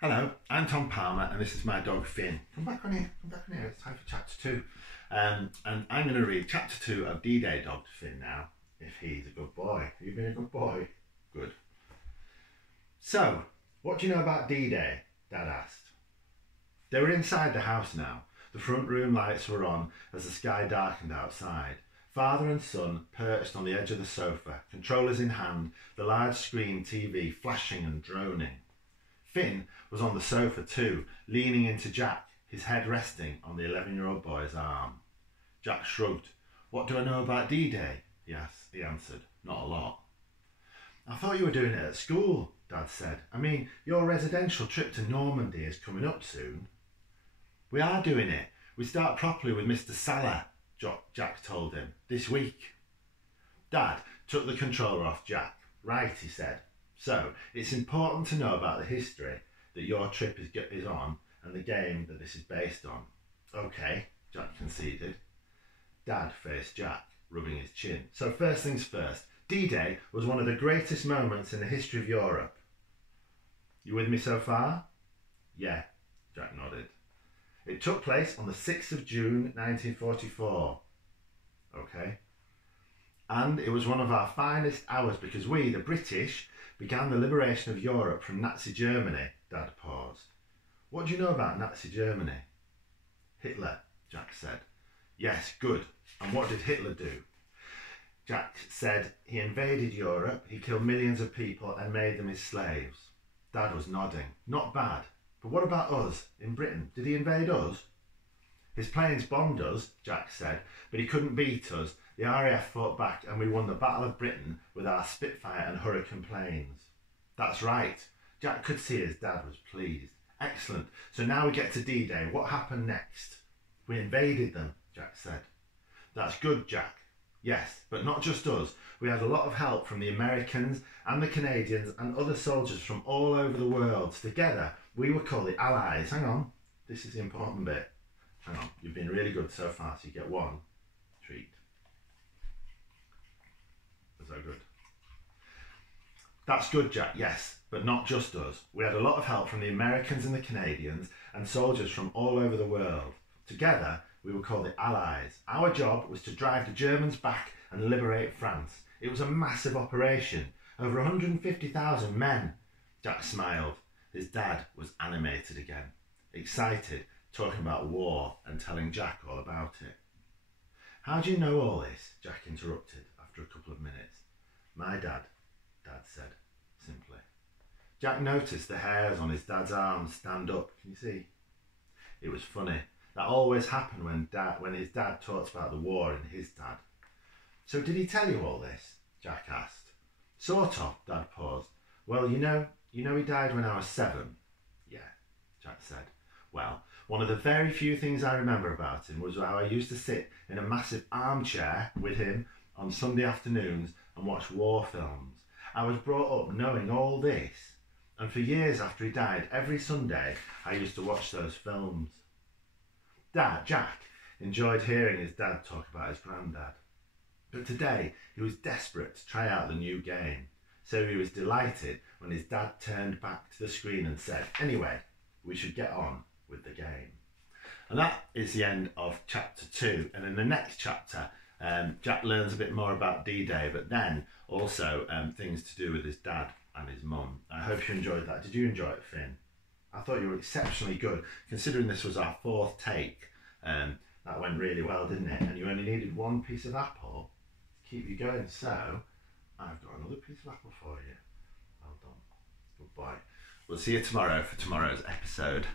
Hello, I'm Tom Palmer and this is my dog Finn. Come back on here, it's time for chapter 2. And I'm going to read chapter 2 of D-Day Dog to Finn now, if he's a good boy. Have you been a good boy? Good. So, what do you know about D-Day? Dad asked. They were inside the house now. The front room lights were on as the sky darkened outside. Father and son perched on the edge of the sofa, controllers in hand, the large screen TV flashing and droning. Finn was on the sofa too, leaning into Jack, his head resting on the 11-year-old boy's arm. Jack shrugged. What do I know about D-Day? He answered. Not a lot. I thought you were doing it at school, Dad said. I mean, your residential trip to Normandy is coming up soon. We are doing it. We start properly with Mr. Salah, Jack told him, this week. Dad took the controller off Jack. Right, he said. So, it's important to know about the history that your trip is on and the game that this is based on. OK, Jack conceded. Dad faced Jack, rubbing his chin. So first things first, D-Day was one of the greatest moments in the history of Europe. You with me so far? Yeah, Jack nodded. It took place on the 6th of June 1944. OK. And it was one of our finest hours because we, the British, began the liberation of Europe from Nazi Germany. Dad paused. What do you know about Nazi Germany? Hitler, Jack said. Yes, good. And what did Hitler do? Jack said he invaded Europe, he killed millions of people and made them his slaves. Dad was nodding. Not bad. But what about us in Britain? Did he invade us? His planes bombed us, Jack said, but he couldn't beat us. The RAF fought back and we won the Battle of Britain with our Spitfire and Hurricane planes. That's right. Jack could see his dad was pleased. Excellent. So now we get to D-Day. What happened next? We invaded them, Jack said. That's good, Jack. Yes, but not just us. We had a lot of help from the Americans and the Canadians and other soldiers from all over the world. Together, we were called the Allies. Hang on. This is the important bit. Hang on. You've been really good so far, so you get one treat. So good. That's good, Jack, yes, but not just us. We had a lot of help from the Americans and the Canadians and soldiers from all over the world. Together, we were called the Allies. Our job was to drive the Germans back and liberate France. It was a massive operation. Over 150,000 men. Jack smiled. His dad was animated again, excited, talking about war and telling Jack all about it. How do you know all this? Jack interrupted after a couple of minutes. My dad said, simply. Jack noticed the hairs on his dad's arms stand up. Can you see? It was funny. That always happened when his dad talked about the war and his dad. So did he tell you all this? Jack asked. Sort of, Dad paused. Well, you know he died when I was 7. Yeah, Jack said. Well, one of the very few things I remember about him was how I used to sit in a massive armchair with him on Sunday afternoons and watch war films. I was brought up knowing all this, and for years after he died, every Sunday I used to watch those films. Jack enjoyed hearing his dad talk about his granddad. But today he was desperate to try out the new game, so he was delighted when his dad turned back to the screen and said, anyway, we should get on with the game. And that is the end of chapter 2. And in the next chapter, Jack learns a bit more about D-Day, but then also things to do with his dad and his mum. I hope you enjoyed that. Did you enjoy it, Finn? I thought you were exceptionally good, considering this was our 4th take. That went really well, didn't it? And you only needed one piece of apple to keep you going. So I've got another piece of apple for you. Well done. Goodbye. We'll see you tomorrow for tomorrow's episode.